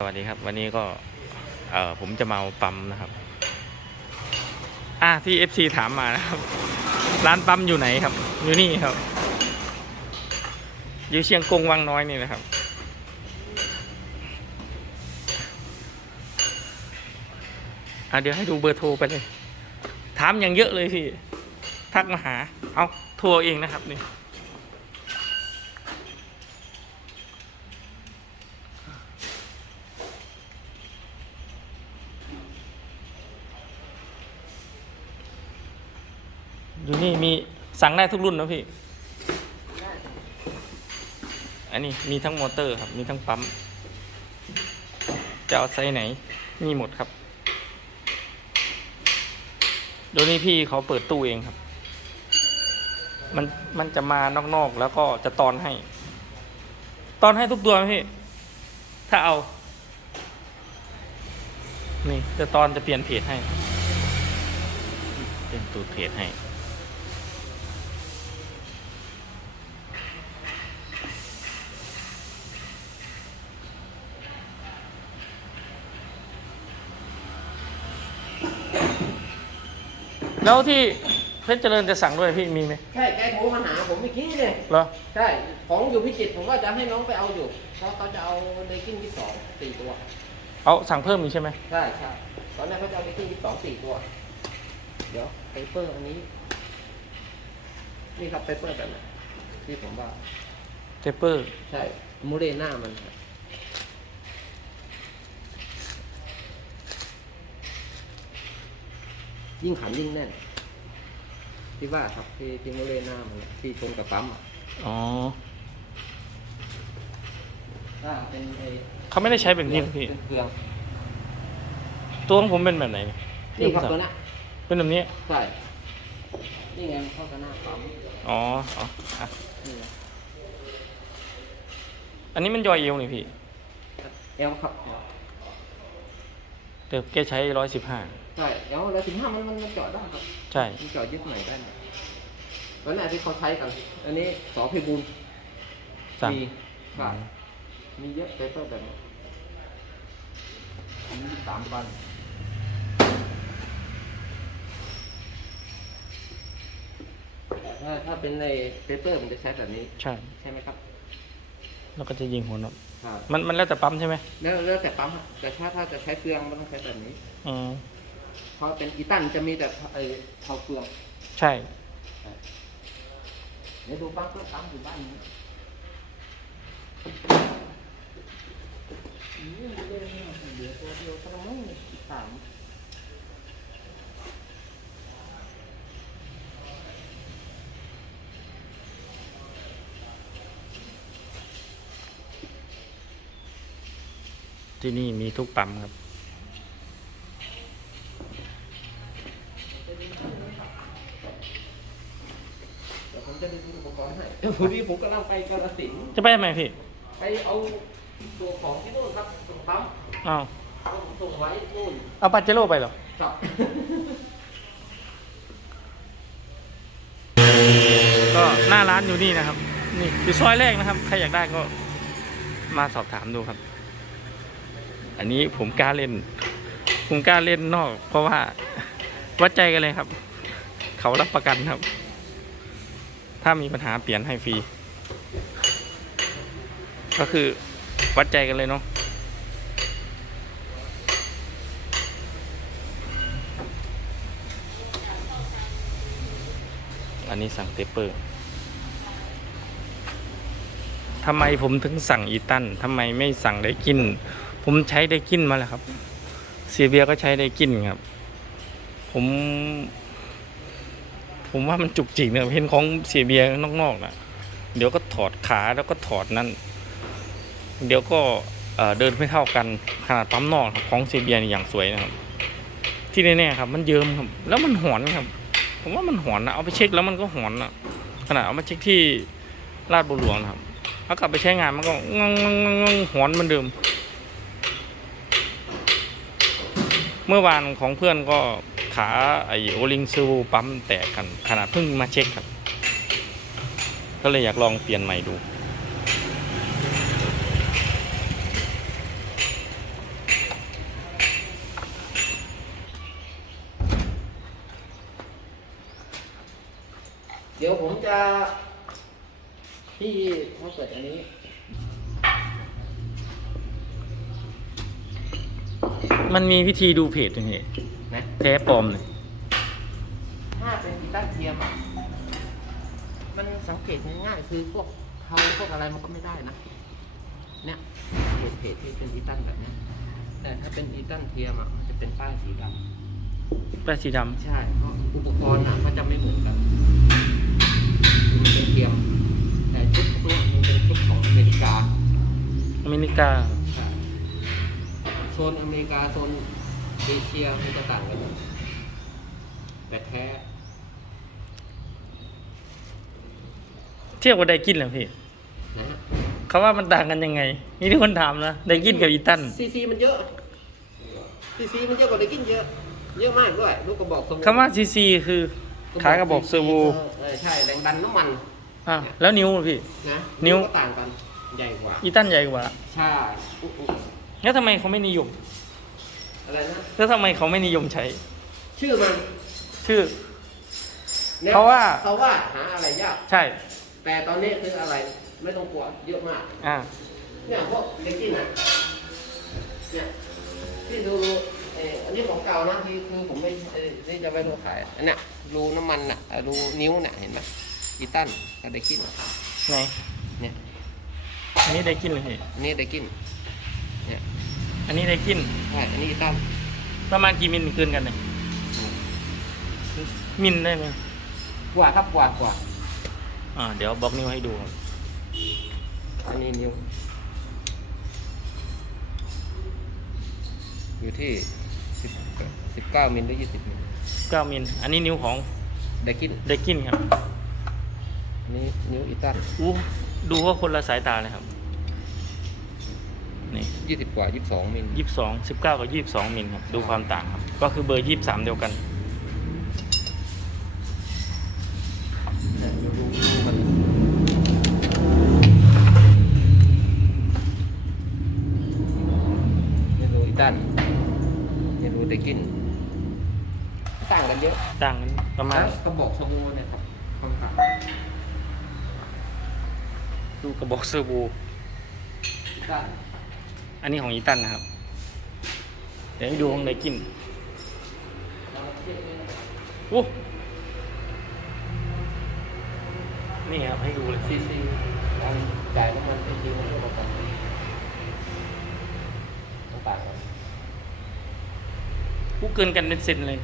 สวัสดีครับ วันนี้ก็เออผมจะมาปั๊มนะครับ อ่าที่ FC ถามมานะครับ ร้านปั๊มอยู่ไหนครับ อยู่นี่ครับ อยู่เชียงกงวังน้อยนี่นะครับ อะเดี๋ยวให้ดูเบอร์โทรไปเลย ถามอย่างเยอะเลยพี่ ทักมาหา เอาโทรเองนะครับนี่ อยู่นี่มีสั่งได้ทุกรุ่นนะพี่ อันนี้มีทั้งมอเตอร์ครับ มีทั้งปั๊ม จะเอาไซส์ไหน มีหมดครับเดี๋ยนี้พี่เขาเปิดตู้เองครับ มันมันจะมานอกๆแล้วก็จะตอนให้ ตอนให้ทุกตัวพี่ ถ้าเอา นี่จะตอนจะเปลี่ยนเพจให้ เป็นตูดเพจให้ แล้วที่เพชรเจริญจะสั่งด้วยพี่มีไหมใช่แกโทรมาหาผมเมื่อกี้เนี่ยเหรอใช่ของอยู่พิจิตรผมว่าจะให้น้องไปเอาอยู่ เพราะเขาจะเอาเลกิ้งที่สองสี่ตัว เอาสั่งเพิ่มอีกใช่ไหมใช่ใช่ตอนแรกเขาจะเอาเลกิ้งที่สองสี่ตัว เดี๋ยวเปเปอร์อันนี้ นี่ครับเปเปอร์แบบไหนที่ผมว่าเทปเปอร์ ใช่มูเรน่ามันครับ ยิ่งขันยิ่งแน่นที่ว่าครับที่ที่มูเรน่ามันที่ตรงกับปั๊มอะอ๋อถ้าเป็นไอ้เขาไม่ได้ใช้แบบนี้นะพี่เป็นเครื่องตัวของผมเป็นแบบไหนนี่ครับที่ผมสั่งตัวเนี้ยเป็นแบบนี้ ใช่นี่ไงมันเข้ากันหน้าปั๊มอ๋ออ๋ออะนี่ไงอันนี้มันยอยเอวนี่พี่เอลครับแต่แกใช้ร้อยสิบห้า ใช่เอลแล้วสิบห้ามันมันมันจอดได้ครับใช่มันจอดยึดใหม่ได้หมดตอนแรกที่เขาใช้กัน อันนี้สอพิบูลสั่งมีครับมีเยอะเปเปอร์แบบนี้อันนี้สามพันถ้าถ้าเป็นในเปเปอร์มันจะใช้แบบนี้ ใช่ใช่ไหมครับ แล้วก็จะยิงหัวนกครับมันมันแล้วแต่ปั๊มใช่ไหมแล้วแล้วแต่ปั๊มครับแต่ถ้าถ้าจะใช้เฟืองมันต้องใช้แบบนี้ อืม เพราะเป็นอีตันจะมีแต่ไอ้เท่าเฟืองใช่ เดี๋ยวดูปั๊มเครื่องปั๊มอยู่บ้านนี้นี่มันเล่นเนี่ยเดี๋ยวตัวเดียวกระมังสามที่นี่มีทุกปั๊มครับ จะดูอุปกรณ์ให้เดี๋ยวพอดีผมกำลังไปกาฬสินธุ์จะไปทำไมพี่ไปเอาตัวของที่นู่นครับตรงปั๊มอ้าวผมส่งไว้นู่นเอาปาเจโร่ไปเหรอ ครับ ก็หน้าร้านอยู่นี่นะครับ นี่อยู่ซอยแรกนะครับ ใครอยากได้ก็มาสอบถามดูครับ อันนี้ผมกล้าเล่น ผมกล้าเล่นนอก เพราะว่า วัดใจกันเลยครับ เขารับประกันครับ ถ้ามีปัญหาเปลี่ยนให้ฟรี ก็คือวัดใจกันเลยเนาะอันนี้สั่งเทปเปอร์ทำไมผมถึงสั่งอีตันทำไมไม่สั่งได้กิน ผมใช้ได้กินมาแล้วครับ เสียเบียก็ใช้ได้กินครับ ผม ผมว่ามันจุกจิกเนี่ยเห็นของเสียเบียร์นอกๆนะเดี๋ยวก็ถอดขาแล้วก็ถอดนั่นเดี๋ยวก็เดินไม่เท่ากันขนาดปั๊มนอกของเสียเบียร์นี่อย่างสวยนะครับ ที่แน่ๆครับ มันเยิ้มครับ แล้วมันหอนครับ ผมว่ามันหอนนะเอาไปเช็คแล้วมันก็หอนนะขนาดเอามาเช็คที่ลาดบุหลวงนะครับเอากลับไปใช้งานมันก็งงงงงหอนเหมือนเดิม เมื่อวานของเพื่อนก็ ขาไอโอลิงซูปั๊มแตกกันขนาดเพิ่งมาเช็คครับ ก็เลยอยากลองเปลี่ยนใหม่ดู เดี๋ยวผมจะที่เขาเปิดอันนี้ มันมีวิธีดูเพจตรงนี้ นะแท้ปลอมเนี่ยถ้าเป็นกีตาร์เทียมอะมันสังเกตง่ายๆคือพวกเขาพวกอะไรมันก็ไม่ได้นะ เนี่ยเพจเพจที่เป็นอีตันแบบเนี้ยแต่ถ้าเป็นอีตันเทียมอะมันจะเป็นป้ายสีดแป้สีดำใช่เพราะอุปกรณ์อะมันจะไม่เหมือนกันมันเป็นเทียม แต่ชุดพวกนี้มันเป็นชุดของอเมริกาำอเมริกา ใช่โซนอเมริกาโซน เอเชียมันจะต่างกันแต่แท้ เทียบกับไดกินเหรอพี่นะฮะเขาว่ามันต่างกันยังไง มีที่คนถามนะไดกินกับอีตันซีซีมันเยอะซีซีมันเยอะกว่าเดกินเยอะ เยอะมากด้วยลูกกระบอกสมคำว่าซีซีคือขายกระบอกเซอร์โวเออใช่แรงดันน้ำมันอะแล้วนิ้วอะพี่ นะนิ้ว ก็ต่างกันใหญ่กว่าอีตันใหญ่กว่า ใช่อุ๊อุ๊แล้วทำไมเขาไม่นิยม อะไรนะ แล้วทำไมเขาไม่นิยมใช้ ชื่อมันชื่อ นี่ยเขาว่า เขาว่าหาอะไรยาก ใช่ แต่ตอนนี้คืออะไรไม่ต้องกลัวเยอะมาก อ่า เนี่ยพวกเด็กกินอะเนี่ยที่ดูเอออันนี้ของเก่านะที่คือผมไม่เอ่อนี่จะไปดูขายอันเนี้ยรูน้ำมันอะเอ่อรูนิ้วเนี่ยเห็นไหมอีตันกับเด็กกินไหนเนี่ยอันนี้ไดกินเลยพี่ อันนี้เด็กกินเนี่ย อันนี้ไดกิน ใช่อันนี้อีตันประมาณกี่มิลคืนกันเนี่ยมิลได้ไหมกว่าครับกว่ากว่าอ่า เดี๋ยวบล็อกนิ้วให้ดูครับอันนี้นิ้ว อยู่ที่สิบสิบเก้ามิลหรือยี่สิบมิลเก้ามิลอันนี้นิ้วของเด็กกินไดกินครับอันนี้นิ้วอีตันอู้ดูว่าคนละสายตาเลยครับ นี่ยี่สิบกว่ายี่สิบสองมิลยี่สิบสองสิบเก้ากับยี่สิบสองมิลครับดูความต่างครับ ก็คือเบอร์ยี่สิบสามเดียวกันเนี่ยดูดูดูมันนี่ดูอีตันนี่ดูเด็กกินต่างกันเยอะต่างกันประมาณแล้วกระบอกสบู่เนี่ยครับความต่างดูกระบอกเซอร์โวอีตัน อันนี้ของอีตันนะครับ เดี๋ยวให้ดูของไดกินอู้นี่ครับให้ดูเลยครับซีซีการจ่ายน้ำมันซีซีมันก็ประกันต้องต่างกันอู้เกินกันเป็นเซนเลย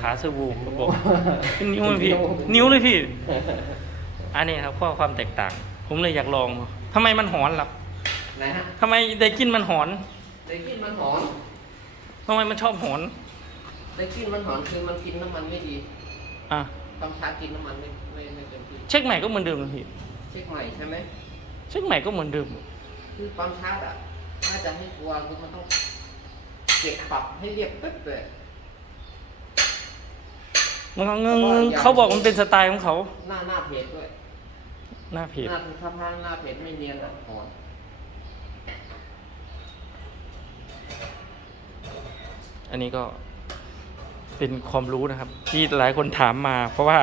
ขาเซอร์โวกระบอกเป็นนิ้วเลยพี่ นิ้วเลยพี่ อันนี้ครับข้อความแตกต่าง ผมเลยอยากลอง ทำไมมันหอนล่ะ ไหนฮะทำไมไดกินมันหอนได้กินมันหอนทำไมมันชอบหอนได้กินมันหอนคือมันกินน้ำมันไม่ดี อะต้องชาร์จกินน้ำมันไม่ไม่ไม่เต็มที่เช็คใหม่ก็เหมือนเดิมนะพี่เช็คใหม่ใช่ไหมเช็คใหม่ก็เหมือนเดิม คือความชาร์จอะถ้าจะให้กลัวคือมันต้องเก็บปรับให้เรียบปึ๊บเลยมันก็เงงเงงเขาบอกมันเป็นสไตล์ของเขา หน้าหน้าเพจด้วย หน้าเพจหน้าถ้าพาหน้าเพจไม่เนียนอะหอน อันนี้ก็เป็นความรู้นะครับ ที่หลายคนถามมา เพราะว่า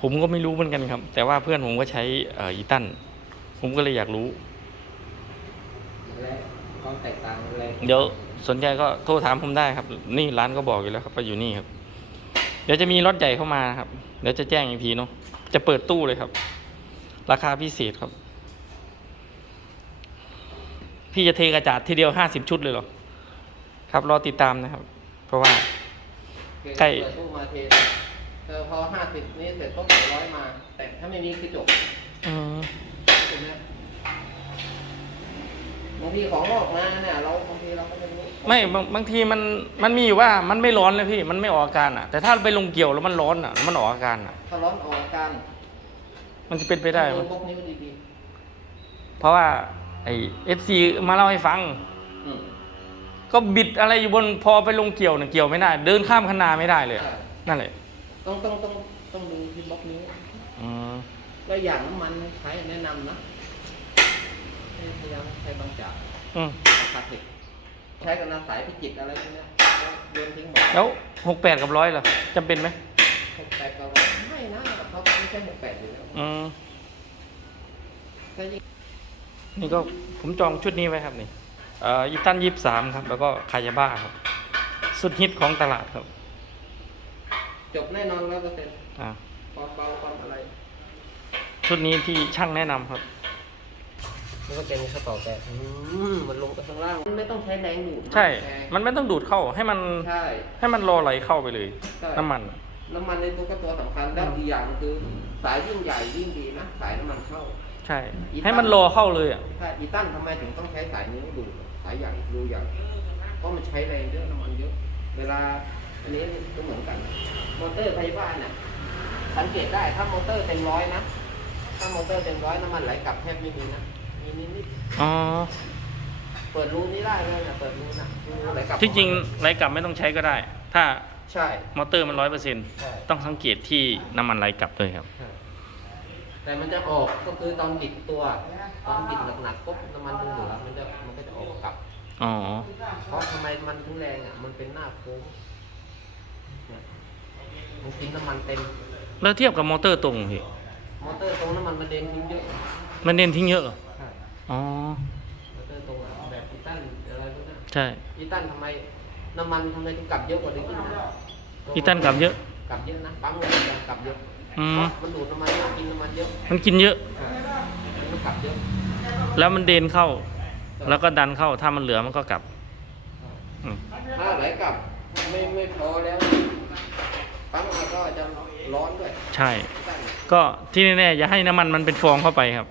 ผมก็ไม่รู้เหมือนกันครับ แต่ว่าเพื่อนผมก็ใช้เอ่ออีตันผมก็เลยอยากรู้และความแตกต่างอะไรเดี๋ยวสนใจก็โทรถามผมได้ครับ นี่ร้านก็บอกอยู่แล้วครับว่าอยู่นี่ครับ เดี๋ยวจะมีรถใหญ่เข้ามาครับ เดี๋ยวจะแจ้งอีกทีเนาะจะเปิดตู้เลยครับ ราคาพิเศษครับ พี่จะเทกระจาดทีเดียวห้าสิบชุดเลยเหรอครับรอติดตามนะครับเพ ราะว่า ใกล้ เปิดตู้มาเทเออพอห้าสิบนี้เสร็จก็ร้อยมา แต่ถ้าไม่มีคือจบอืมใช่ไหมบางทีของนอกมาเนี่ยเราบางทีเราก็จะรู้ไม่บางบางทีมันมันมีอยู่ว่ามันไม่ร้อนเลยพี่มันไม่ออกอาการอะ แต่ถ้าไปลงเกี่ยวแล้วมันร้อนอะแล้วมันออกอาการอะ ถ้าร้อนออกอาการมันจะเป็นไปได้ไหมบกนิ้วดีเพราะว่าไอเอฟซีมาเล่าให้ฟังๆอืม ก็บิดอะไรอยู่บนพอไปลงเกี่ยวเนี่ยเกี่ยวไม่ได้ เดินข้ามคันนาไม่ได้เลยใช่นั่นแหละต้องต้องต้องต้องดูที่บล็อกนิ้วอืมแล้วอย่างน้ำมันใช้แนะนำนะให้พยายามใช้บางจากอืมคลาสสิกใช้กับนาสายพิจิตรอะไรพวกเนี้ยโยนทิ้งหมดแล้วหกแปดกับร้อยเหรอจำเป็นไหมหกแปดก็ร้อยไม่นะเขาไม่ใช่หกแปดอยู่แล้วอืมถ้ายิ่งนี่ก็ผมจองชุดนี้ไว้ครับนี่เอ่ออีตันยี่สามครับ แล้วก็คายาบ้าครับ สุดฮิตของตลาดครับ จบแน่นอนร้อยเปอร์เซ็นต์อ่าความเบาความอะไร ชุดนี้ที่ช่างแนะนำครับ มันก็เป็นกระเป๋าแกะอืมมันลงไปข้างล่าง มันไม่ต้องใช้แรงดูดนะใช่แกมันไม่ต้องดูดเข้าให้มันใช่ ให้มันรอไหลเข้าไปเลย ใช่ น้ำมัน น้ำมันในตัวก็ตัวสำคัญแล้วอีกอย่างคือ สายยิ่งใหญ่ยิ่งดีนะ สายน้ำมันเข้า ใช่ ให้มันรอเข้าเลยอะ ถ้าอีตันทำไมถึงต้องใช้สายนิ้วดูด สายใหญ่รูใหญ่เพราะมันใช้แรงเยอะน้ำมันเยอะ เวลาอันนี้ก็เหมือนกัน มอเตอร์ไฟฟ้าเนี่ยสังเกตได้ถ้ามอเตอร์เต็มร้อยนะ ถ้ามอเตอร์เต็มร้อยน้ำมันไหลกลับแทบไม่มีนะ มีนิดนิดอ๋อๆเปิดรูนี้ได้เลยนะเปิดรูนะรูไหลกลับที่จริงไหลกลับไม่ต้องใช้ก็ได้ ถ้าใช่ มอเตอร์มันร้อยเปอร์เซ็นต์ใช่ต้องสังเกตที่น้ำมันไหลกลับเลยครับใช่แต่มันจะออกก็คือตอนบิดตัว ตอนบิดหนักๆปุ๊บน้ำมันมันเหลือมันจะมันก็จะออกกลับ อ๋อ เพราะทำไมมันถึงแรงอะมันเป็นหน้าโค้งเนี่ยมันกินน้ำมันเต็ม แล้วเทียบกับมอเตอร์ตรงพี่มอเตอร์ตรงน้ำมันมันเด้งทิ้งเยอะมันเน้นทิ้งเยอะเหรอใช่อ๋อ มอเตอร์ตรงอะแบบอีตันอะไรพวกนั้นใช่ อีตันทำไมน้ำมันทำไมถึงกลับเยอะกว่าเดิมอีตันกลับเยอะ กลับเยอะนะปั๊มเงินกลับเยอะอืม เพราะมันดูดน้ำมันเยอะกินน้ำมันเยอะมันกินเยอะ ใช่มัน ก็กลับเยอะแล้วมันเดินเข้า แล้วก็ดันเข้าถ้ามันเหลือมันก็กลับอืมถ้าไหลกลับไม่ไม่พอแล้วปั๊มมันก็จะร้อนด้วยใช่อีตันก็ที่แน่ๆอย่าให้น้ำมันมันเป็นฟองเข้าไปครับ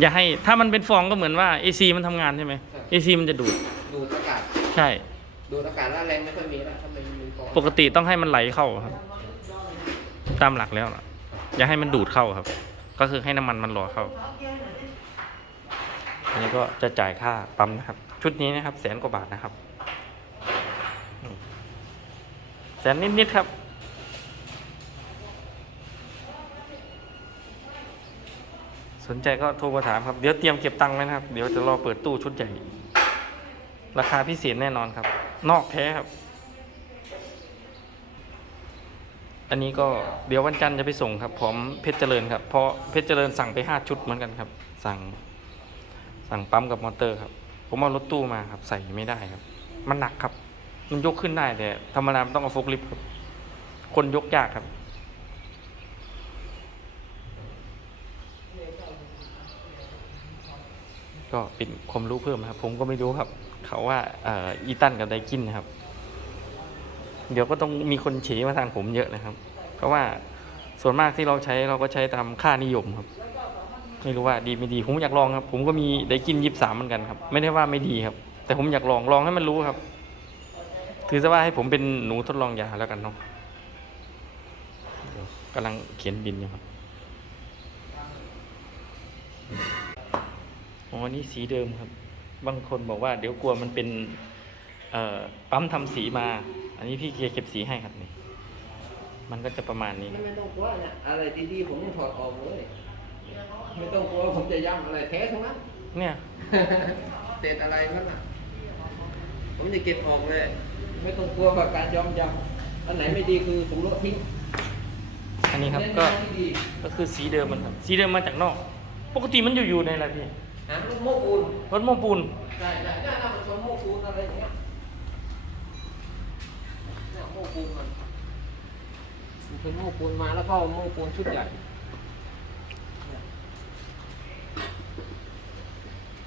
อย่าให้ถ้ามันเป็นฟองก็เหมือนว่า AC มันทำงานใช่ไหม AC มันจะดูดดูดอากาศใช่ ดูดอากาศแล้วแรงไม่ค่อยมีแล้วถ้ามันมีฟองปกติต้องให้มันไหลเข้าครับ ตามหลักแล้วนะอย่าให้มันดูดเข้าครับ ก็คือให้น้ำมันมันรอเข้า อันนี้ก็จะจ่ายค่าปั๊มนะครับ ชุดนี้นะครับแสนกว่าบาทนะครับแสนนิดๆครับสนใจก็โทรมาถามครับเดี๋ยวเตรียมเก็บตังค์ไว้นะครับ เดี๋ยวจะรอเปิดตู้ชุดใหญ่ ราคาพิเศษแน่นอนครับ นอกแท้ครับ อันนี้ก็เดี๋ยววันจันทร์จะไปส่งครับพร้อมเพชรเจริญครับเพราะเพชรเจริญสั่งไปห้าชุดเหมือนกันครับ สั่ง สั่งปั๊มกับมอเตอร์ครับ ผมเอารถตู้มาครับ ใส่ไม่ได้ครับ มันหนักครับ มันยกขึ้นได้แต่ธรรมดามันต้องเอาฟกลิฟต์ครับ คนยกยากครับ ก็เป็นความรู้เพิ่มครับ ผมก็ไม่รู้ครับ เขาว่าอ่ออีตันกับไดกินนะครับ เดี๋ยวก็ต้องมีคนเฉมาทางผมเยอะนะครับ เพราะว่าส่วนมากที่เราใช้เราก็ใช้ตามค่านิยมครับ ไม่รู้ว่าดีไม่ดี ผมอยากลองครับ ผมก็มีได้กินยิบสามเหมือนกันครับ ไม่ได้ว่าไม่ดีครับ แต่ผมอยากลองลองให้มันรู้ครับ ถือซะว่าให้ผมเป็นหนูทดลองยาแล้วกันเนาะกำลังเขียนบินอยู่ครับอ๋อนี่สีเดิมครับ บางคนบอกว่าเดี๋ยวกลัวมันเป็นเอ่อปั๊มทำสีมา อันนี้พี่เกียร์เก็บสีให้ครับนี่ มันก็จะประมาณนี้ ไม่ไม่ต้องกลัวเนี่ยอะไรดีๆผมยังถอดออกเลย ไม่ต้องกลัวผมจะย้ำอะไรแท้ทั้งนั้นเนี่ย เศษอะไรนั่นน่ะ ผมจะเก็บออกเลย ไม่ต้องกลัวกับการย้อมย้ำอันไหนไม่ดีคือผมลดทิ้งอันนี้ครับเน้นก็อันที่ดีก็คือสีเดิมมันครับ สีเดิมมาจากนอก ปกติมันอยู่อยู่ในอะไรพี่หาลูกโม้ปูนรถโม้ปูนใช่ใช่เนี่ยน่าผสมโม้ปูนอะไรอย่างเงี้ยเนี่ยโม้ปูนมันมันเป็นโม้ปูนมาแล้วก็โม้ปูนชุดใหญ่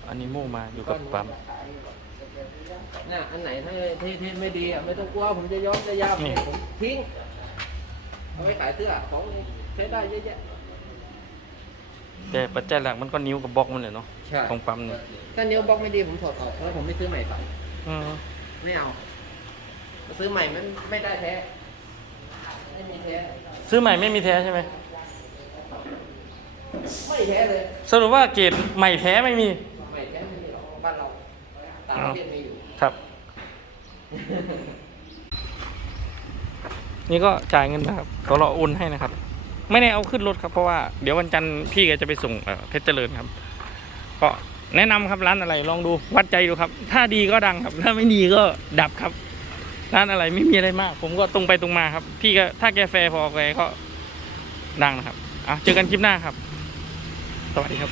อันนี้โม่มาอยู่กับปั๊มเนี่ยอันไหนที่ที่ที่ไม่ดีอะไม่ต้องกลัวผมจะย้อมจะยาวนี่ผมทิ้งเอาไว้ขายเสื้อของใช้ได้เยอะแยะแต่ปัจจัยหลักมันก็นิ้วกับบล็อกมันเลยเนาะใช่ของปั๊มเนี่ยถ้านิ้วบล็อกไม่ดีผมถอดออกแล้วผมไม่ซื้อใหม่ใส่อืมไม่เอาซื้อใหม่มันไม่ได้แท้ไม่มีแท้ซื้อใหม่ไม่มีแท้ใช่ไหมไม่แท้เลยสรุปว่าเกรดใหม่แท้ไม่มีไม่แท้ไม่มีหรอกบ้านเรา ต่างประเทศมีอยู่ครับ นี่ก็จ่ายเงินนะครับเขารอโอนให้นะครับ ไม่ได้เอาขึ้นรถครับเพราะว่าเดี๋ยววันจันทร์พี่แกจะไปส่งเอ่อเพชรเจริญครับ ก็แนะนำครับร้านอะไรลองดูวัดใจดูครับ ถ้าดีก็ดังครับ ถ้าไม่ดีก็ดับครับ ร้านอะไรไม่มีอะไรมาก ผมก็ตรงไปตรงมาครับ พี่ก็ถ้าแกแฟร์พอแกก็ดังนะครับอะเจอกันคลิปหน้าครับ สวัสดีครับ